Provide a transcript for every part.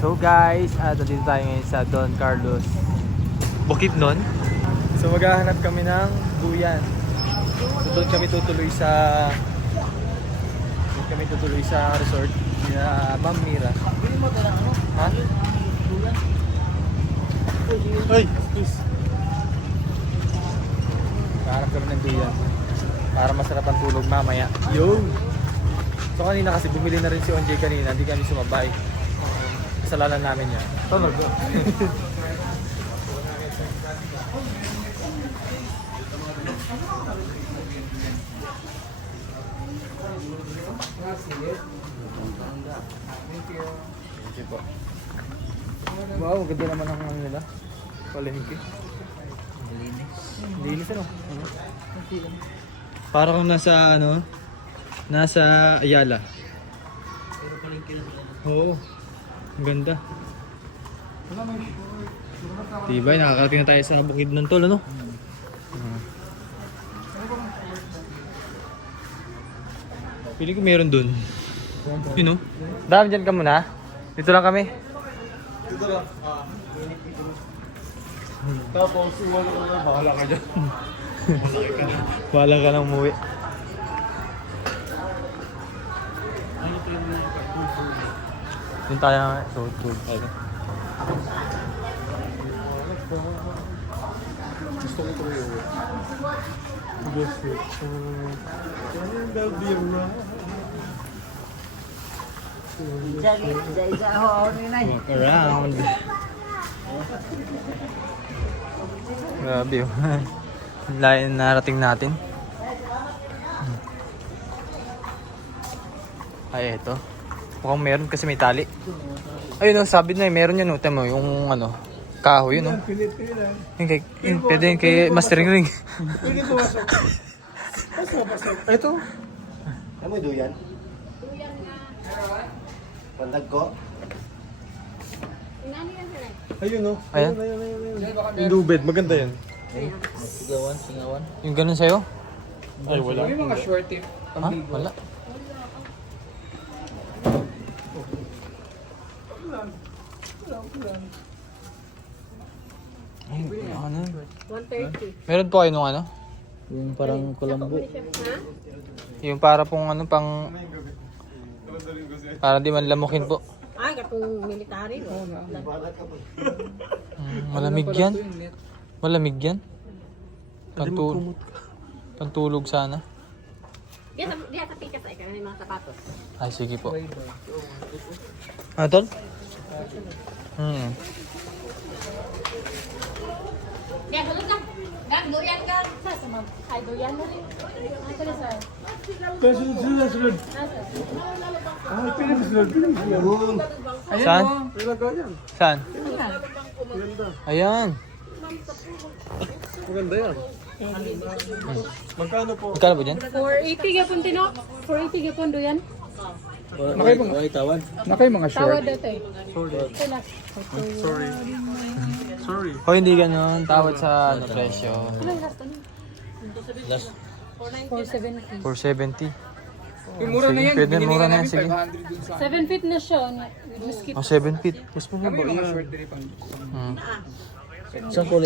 So guys, dito tayo ngayon sa Don Carlos Bukidnon. So maghahanap kami ng duyan. So doon kami tutuloy sa resort na Ma'am Mira. Ha? Ay, please. Maghahanap kami ng duyan para masarap ang tulog mamaya. Yo! So kanina kasi bumili na rin si OJ kanina, hindi kami sumabay. Kasalanan namin yan. Tunog. Wow, ganda naman ang ano nila. Palengke. Linis ano? Para kung nasa nasa Ayala. Oo. Ang ganda. Diba, nakakarating na tayo sa Bukidnon tol, ano? Pili ko meron dun. Yun, no? Dami dyan ka muna. Dito lang kami. Dito lang. Tapos, bahala ka dyan. Wala ka lang umuwi. Doon tayo nga. Road tayo. Gusto ko tuloy yun. Gusto ko. Walk around. Grabe yun. Layo na narating natin. Ay, eto. Mukhang meron kasi may tali. Ayun o, sabi na meron yun. Utem mo, yung kahoy yun o. Pwede yun kay Master Ring. Pwede pumasok. Pasok. Ito. Ano mo duyan? Duyan nga. Pandag ko? Inani yan sila. Ayun o. Ayan. Yung lubed, maganda yan. Singawan. Yung ganun sa'yo? Ay, wala. May mga short tip. Ha? Wala. Ay, ano? 130. Meron po kayo nung ano? Yung parang kulambo. Ha? Yung para pong pang... Para di man lamukin po. Ah, katong military. Malamig yan. Malamig yan. Pantulog sana. Diya sa pikas ay kami mga sapatos. Ay, sige po. Ano, tol? Diya, hulog lang. Gag, duyan ka. Sa ma'am. Ay, duyan mo rin. Ay, pala sir. Sunod. Ay, pinasunod. Saan? Saan? Ayan. Maganda yan. Magkano po? Magkano po dyan? 480 gapon tino. 480 gapon duyan. Nakay mga short. Tawad dito eh. Sorry. O hindi ganun. Tawad sa presyo. Ano yung last ano? 470. 470. Yung mura na yan. Pwede, binili mura na yan, namin sige. 500 dun sa... 7 feet na siya. With biscuit. 7 feet. Mas Kami mahaba mga yan. short din pang...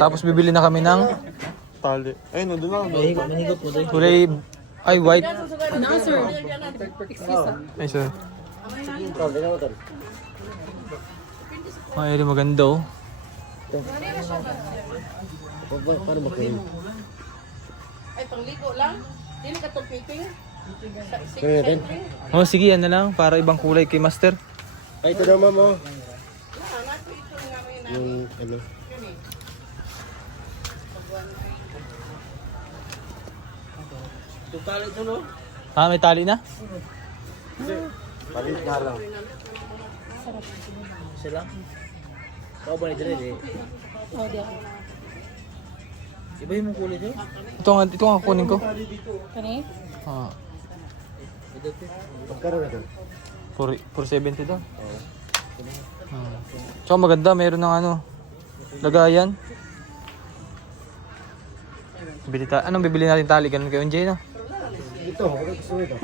Tapos bibili na kami ng Tali. Ay, no, doon lang. kulay ay white. No, sir. Excuse ah. Ay, sir. Ay, maganda oh. Paano ba kayo? Ay, pangligo lang. Dili ka itong piping. Pwede. Oh, sige, yan na lang. Para ibang kulay kay Master. Ay, ito daw, ma'am, oh. Yung, ano? Tutali ito, no? Ah, may tali na? Palit na lang. Sila? Kau ba ni Dre? Oh, di ako. Iba yung kulay dyan? Ito nga kunin ko. Kani? Ah, Pagkaro na ito? 470 daw. So maganda, mayroon ng lagayan. Anong bibili natin tali? Ganun kayo, NJ, no? Ito, ako gusto ito.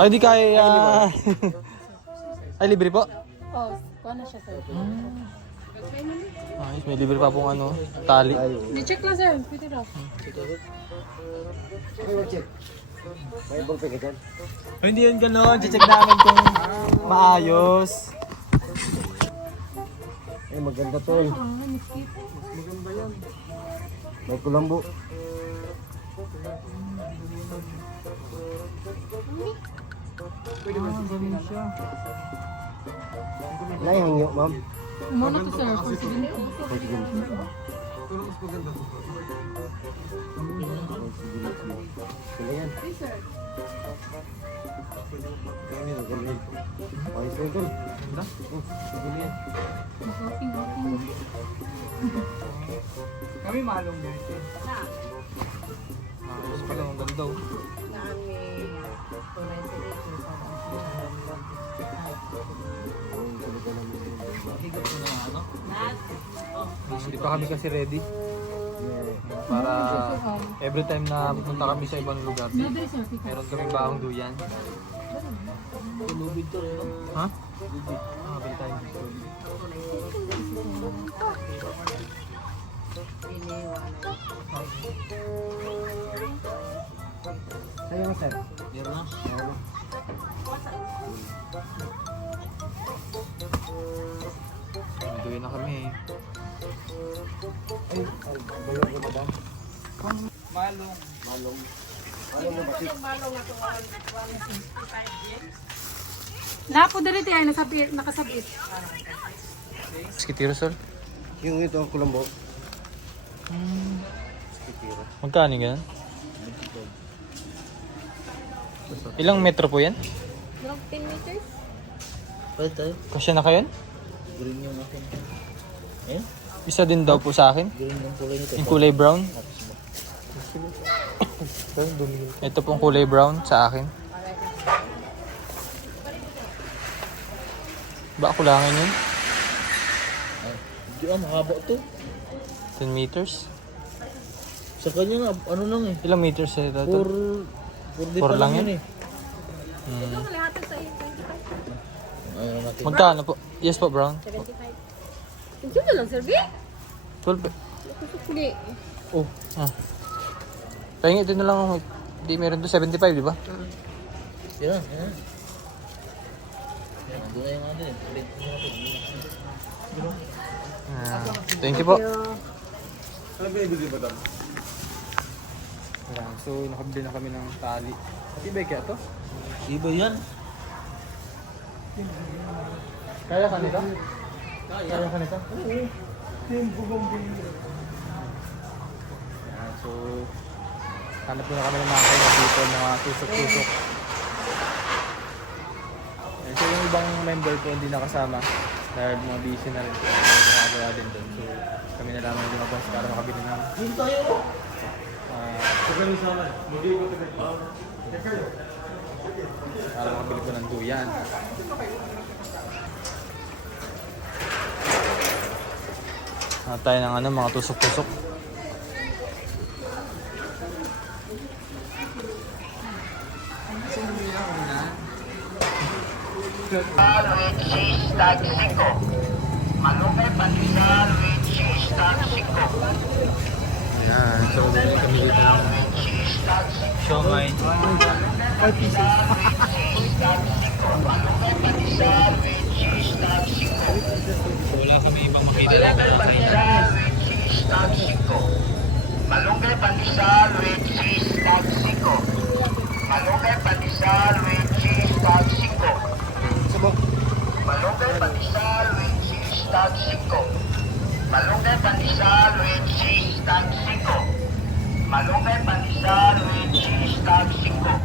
Ay, di kaya. Ay, libre po. Oh, kuha na siya, sir. Ayos, may libre pa pong ano, tali. Di-check lang, sir. Pwede daw. Check. May ball pa ka dyan? Hindi yun gano'n. Check namin kung maayos. Ay, maganda to. May kulambo. Nay, hangyo, ma'am. Muna to, sir. For 70. Sila yan. Ay, maganda. Ayos na ito. Ganda. Sila yan. Walking. Kami malong din. Maayos pala. Ang ganda oh. Hindi pa kami kasi ready. Para every time na pupunta kami sa ibang lugar, No, there, sir. Pick up. meron kami baong duyan. Lubid to rin. Ha? Ah, bili tayo dito. Sa'yo nga, sir. Meron na? Duyan na kami eh. Ay, balong ko ba ba? Malong. Malong. Malong mo bakit? Napo dali tayo, nakasabit. Skitiro, sir. Yung ito, kulambo. Magkano ganyan? Ilang metro po yan? 10 meters? Pwede tayo. Kasya na kayo? Green yung akin. Eh? Isa din daw po sa akin. Green yung kulay nito. Yung kulay brown. Ito pong kulay brown sa akin. Ba kulangan yun? Hindi mahaba to. 10 meters. Sa kanya nga, ano lang eh. Ilang meters ito? 4 Four lang yun? eh. Hmm. Lahat sa iyo, 25. Ayaw natin. Magkano po? Yes po, brown. 75. Ito na lang, sir. 12 po. Hindi. Oh. Ah. Pahingi ito na lang. Hindi meron to 75, di ba? Yan, yan. Yan, doon na yung ano eh. Ah, thank you po. Ayan, so nakabili na kami ng tali. Matibay kaya to? Iba yan. Kaya ka nito? Kaya ka nito? Ayan, so hanap muna kami ng mga kaya dito, mga tusok-tusok. Ayan, so yung ibang member ko hindi nakasama dahil mga busy na rin po. Nakagawa din doon. So kami na lamang lumabas para makabili ng Yun tayo. para makabili ko ng duyan. Tayo ng ano, mga tusok-tusok. with cheese tag 5. Malunggay pandesal with cheese tag 5. Ayan, so bumili kami dito ng siomay. Wala kami ibang makita dito. Malunggay pandesal with cheese tag 5. Malunggay pandesal with cheese tag 5. Subok. Malunggay pandesal with cheese tag 5. Malunggay pandesal with cheese tag 5. Malunggay pandesal with cheese tag 5.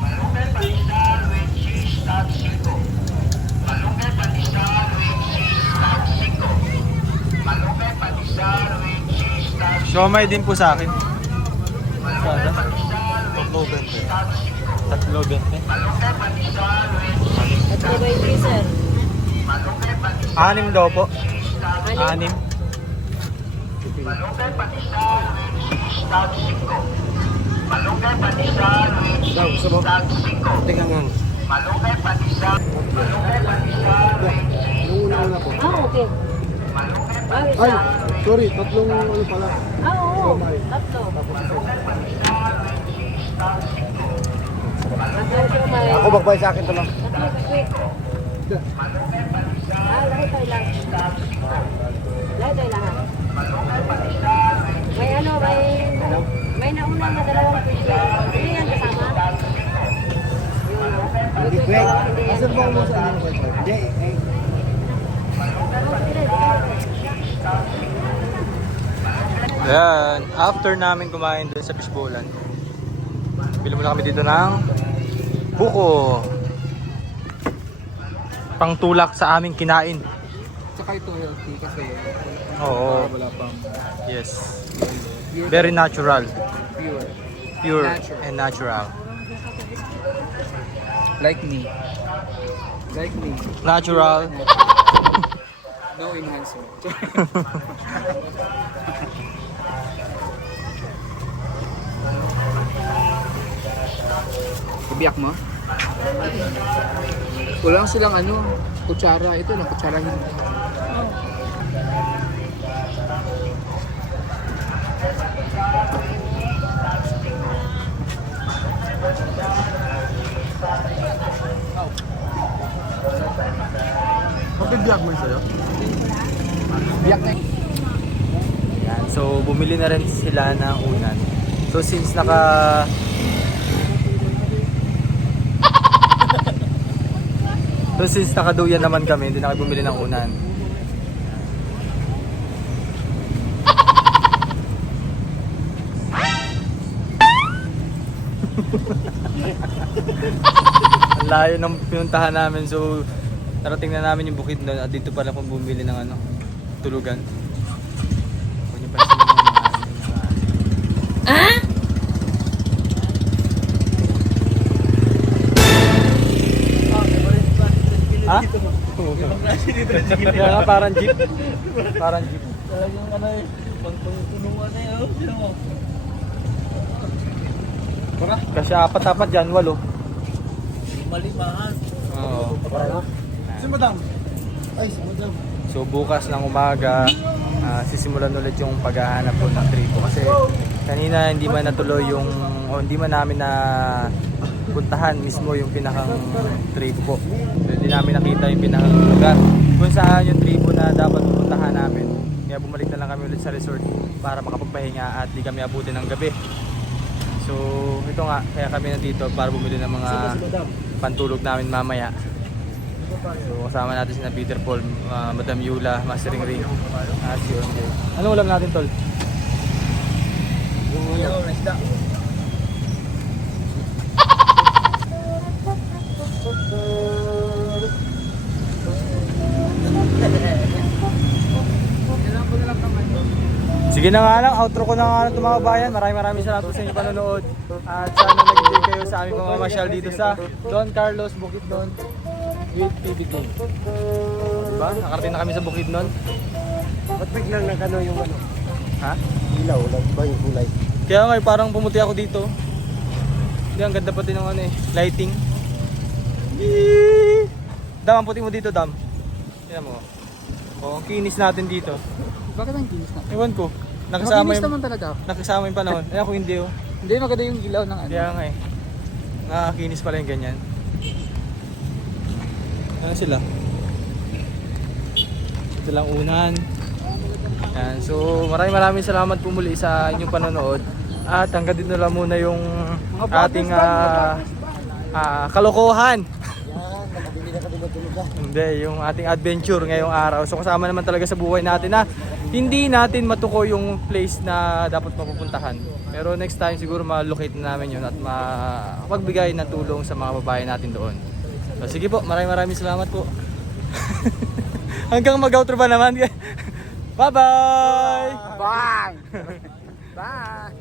Malunggay pandesal with cheese tag 5. Malunggay pandesal with cheese tag 5. Malunggay pandesal with cheese tag 5. Siomay din po sa akin. Malunggay pandesal with cheese tag 5. 3.20. Malunggay pandesal with cheese tag 5. Malunggay pandesal 6 daw po. cheese tag 5. 6. Malunggay pandesal with cheese tag 5. Malunggay pandesal with cheese tag 5. Tingnan nga. Malunggay pandesal. Malunggay pandesal with cheese. Yung una-una po. Ah, okay. Malunggay Ay, sorry, tatlong ano pala. Ah, oo. Siomay. Tatlo. pandesal with cheese. Tag 5. Tatlo siomay. Ako magbay sa akin to lang. Tatlo kasi. Malunggay pandesal Ah, lahat tayo lang. tag 5. Lahat tayo lahat. Malunggay pandesal with May ano, may naunang na dalawang piso. Hindi yan kasama. Hindi pwede. Asan ba mo sa inyo ko? Hindi, eh. Yan, after namin kumain doon sa fishbowlan, bili muna kami dito ng buko. Pangtulak sa aming kinain. Tsaka ito healthy kasi Oo. wala pang Yes. Very natural. pure. Pure Natural. and natural. Like me. Like me. Natural. No enhancement. Ibiyak mo? Wala lang silang ano, kutsara. Ito lang, kutsara hindi. Mapibiyag mo yun sa'yo? Biyak na yun. Yan. So, bumili na rin sila ng unan. So, since nakaduyan naman kami, hindi na kami bumili ng unan. Ang layo ng pinuntahan namin, so narating na namin yung bukid doon at dito pala kung bumili ng ano, tulugan. Huwag niyo pa sila Ha? Kaya nga parang jeep. Parang jeep. Talagang ano eh, pagpagtulungan na yun. Sino mo? Kasi apat-apat dyan, walo. Malimahan. Oo. Si Madam. Ay, si Madam. So bukas ng umaga, sisimulan ulit yung paghahanap po ng tripo. Kasi kanina hindi man natuloy yung, o hindi man namin na puntahan mismo yung pinakang tripo po. So, hindi namin nakita yung pinakang lugar kung saan yung tripo na dapat pupuntahan namin. Kaya bumalik na lang kami ulit sa resort para makapagpahinga at di kami abutin ng gabi. So ito nga, kaya kami nandito para bumili ng mga pantulog namin mamaya. So kasama natin si Peter Paul, Madam Yula, Mastering Ring, si Onjay. Anong ulam natin, Tol? Yung isda. Sige na nga lang, outro ko na nga lang mga bayan. Maraming salamat sa inyong panonood. At sana nag-enjoy kayo sa aming mga masyal dito sa Don Carlos, Bukidnon with PBT. Diba? Nakarating na kami sa Bukidnon. Ba't biglang nagano yung ano? Ha? Ilaw, ba yung kulay? Kaya nga parang pumuti ako dito. Hindi, ang ganda pati ng ano eh, lighting. Yee! Dam, ang puti mo dito, Dam. Tingnan mo. Oh, ang kinis natin dito. Bakit ang kinis na? Ewan ko. Nakasama Makinis yung, naman talaga. nakasama yung panahon. Ay ako hindi oh. Hindi, maganda yung ilaw ng ano. Kaya nga eh. Nakakakinis pala yung ganyan. Ano sila? Ito lang unan. Yan. So maraming salamat po muli sa inyong panonood. At hanggang dito lang muna yung ating kalokohan. Yan, nakabili na kami ng tulugan. Hindi, yung ating adventure ngayong araw. So kasama naman talaga sa buhay natin na hindi natin matuko yung place na dapat mapupuntahan. Pero next time siguro ma-locate na namin yun at mapagbigay ng tulong sa mga babae natin doon. So sige po, maraming salamat po. Hanggang mag-outro ba naman? Bye-bye! Bye! Bye!